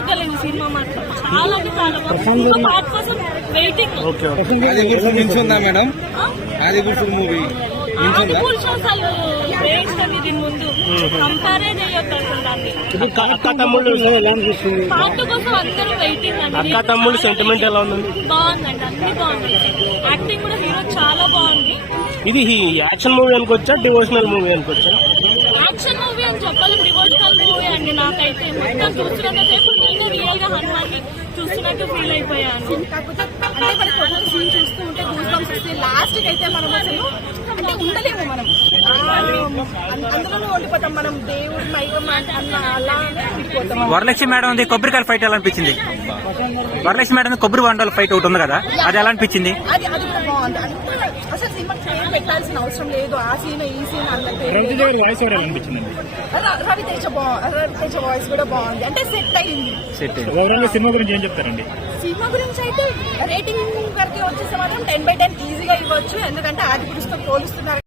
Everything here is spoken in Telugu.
తగ్గలేదు సినిమా మాత్రం చాలా అంటే చాలా పార్ట్ కోసం వెయిటింగ్ మేడం? మూవీ అక్క సెంటిమెంట్ ఎలా ఉంది బాగుందండి అన్ని యాక్టింగ్ కూడా ఇది యాక్షన్ మూవీ అనుకోవచ్చా డివోషనల్ మూవీ అనుకోవచ్చా? యాక్షన్ మూవీ అని చెప్పాలి డివోషనల్ మూవీ అండి నాకైతే. మొత్తం చూస్తున్నంత సేపు నేను రియల్గా హనుమాన్ చూస్తున్నట్టు ఫీల్ అయిపోయాను. కాకపోతే అంటే మనకి ఒక్కొక్క సీన్ చూస్తూ ఉంటే గూస్ బంప్స్ వస్తే లాస్ట్కి అయితే మనం అసలు అంటే ఉండలేము మనం. ఆ, అం- అందులోనే ఉండిపోతాం. మనం దేవుడి మైకం అన్న అలానే ఉండిపోతాం. వరలక్ష్మి మేడం ఉంది కొబ్బరికాయల ఫైట్ ఎలా అనిపించింది? వరలక్ష్మి మేడం కొబ్బరి బండాల ఫైట్ ఒకటి ఉంది కదా అది ఎలా అనిపించింది? అది అది కూడా బాగుంది. అసలు సినిమా పేరు పెట్టాల్సిన అవసరం లేదు. ఆ సీన్ ఈ సీన్. వాయిస్ రవితేజ రవితేజ కూడా బాగుంది. అంటే సెట్ అయింది. సినిమా గురించి ఏం చెప్తారండి? సినిమా గురించి అయితే రేటింగ్ వరకు వచ్చేస్తే మాత్రం టెన్ బై టెన్ ఈజీగా ఇవ్వచ్చు. ఎందుకంటే ఆది పురుషుతో పోలుస్తున్నారు.